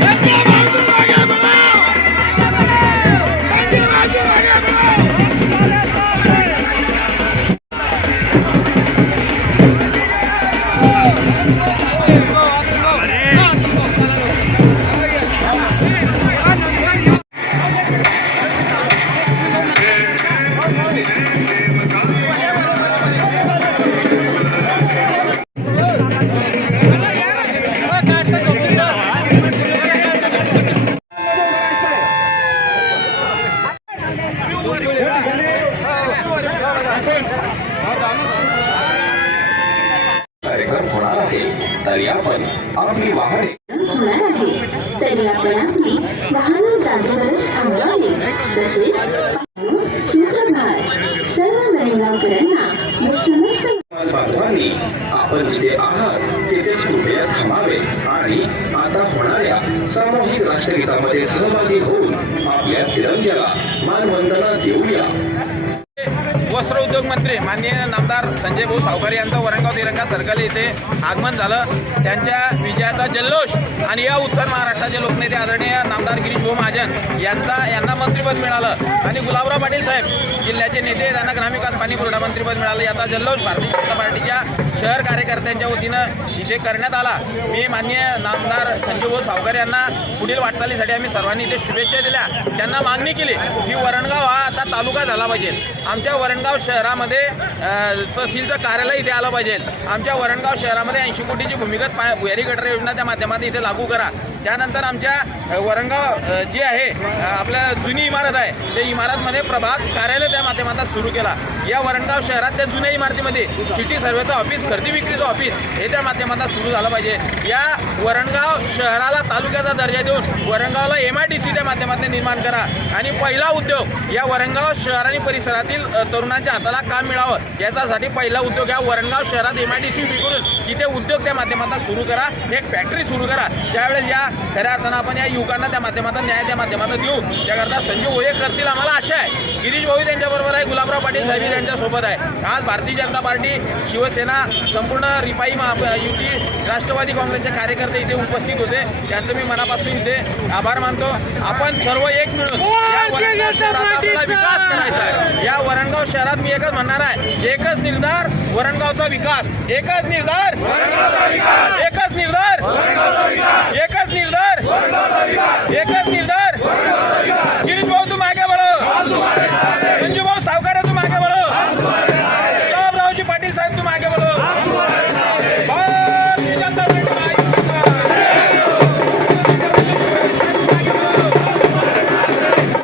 Let's go! तरी आपण आपली वाहने होणार आहे तरी आपण आपली वाहनं जागेवरच थांबवावी. तसेच सर्व गणगावकरांना व समस्त बांधवांनी आपण जिथे आहात तिथेच कृपया थांबावे. आणि आता होणाऱ्या सामूहिक राष्ट्रगीतामध्ये सहभागी होऊन आपल्या तिरंग्याला मानवंदना देऊया. वस्त्र उद्योग मंत्री माननीय नामदार संजय भाऊ सावकारी यांचं वरणगाव तिरंगा सर्कल येथे आगमन झालं. त्यांच्या विजयाचा जल्लोष आणि या उत्तर महाराष्ट्राचे लोकनेते आदरणीय नामदार गिरीश भाऊ महाजन यांचा यांना मंत्रिपद मिळालं. आणि गुलाबराव पाटील साहेब जिल्ह्याचे नेते त्यांना ग्रामविकास पाणी पुरवठा मंत्रिपद मिळालं. याचा जल्लोष भारतीय जनता पार्टीच्या शहर कार्यकर्त्यांच्या वतीनं इथे करण्यात आला. मी माननीय नामदार संजीव भाऊ सावकर यांना पुढील वाटचालीसाठी आम्ही सर्वांनी इथे शुभेच्छा दिल्या. त्यांना मागणी केली की वरणगाव तालुका झाला पाहिजे. आमच्या वरणगाव शहरामध्ये तहसीलचं कार्यालय इथे आलं पाहिजे. आमच्या वरणगाव शहरामध्ये ऐंशी कोटीची भूमिगत पा भुयारी गटर योजना त्या माध्यमातून इथे लागू करा. त्यानंतर आमच्या वरणगाव जे आहे आपल्या जुनी इमारत आहे त्या इमारतमध्ये प्रभाग कार्यालय त्या माध्यमातून सुरू केला. या वरणगाव शहरात त्या जुन्या इमारतीमध्ये सिटी सर्वेचं ऑफिस खरेदी विक्रीचं ऑफिस हे त्या माध्यमातून सुरू झालं पाहिजे. या वरणगाव शहराला तालुक्याचा दर्जा देऊन वरणगावला एम आय डी सी माध्यमातून निर्माण करा. आणि पहिला उद्योग या वरणगाव शहर आणि परिसरातील तरुणांच्या हाताला काम मिळावं याच्यासाठी पहिला उद्योग या वरणगाव शहरात एम आय डी सी उभी करून इथे उद्योग त्या माध्यमातून सुरू करा. एक फॅक्टरी सुरू करा. त्यावेळेस या खऱ्या अर्थानं आपण या युवकांना त्या माध्यमातून न्याय त्या माध्यमातून देऊ. त्याकरता संजीव ओये करतील आम्हाला आशा आहे. गिरीश भाऊ त्यांच्याबरोबर आहे. गुलाबराव पाटील साहेब त्यांच्यासोबत आहे. आज भारतीय जनता पार्टी शिवसेना संपूर्ण रिपाई महा युती राष्ट्रवादी काँग्रेसचे कार्यकर्ते इथे उपस्थित होते. त्यांचं मी मनापासून इथे आभार मानतो. आपण सर्व एक मिळून या वरणगाव आपल्याला विकास करायचा आहे. या वरणगाव शहरात मी एकच म्हणणार आहे. एकच निर्धार वरणगावचा विकास. एकच निर्धार. एकच निर्धार.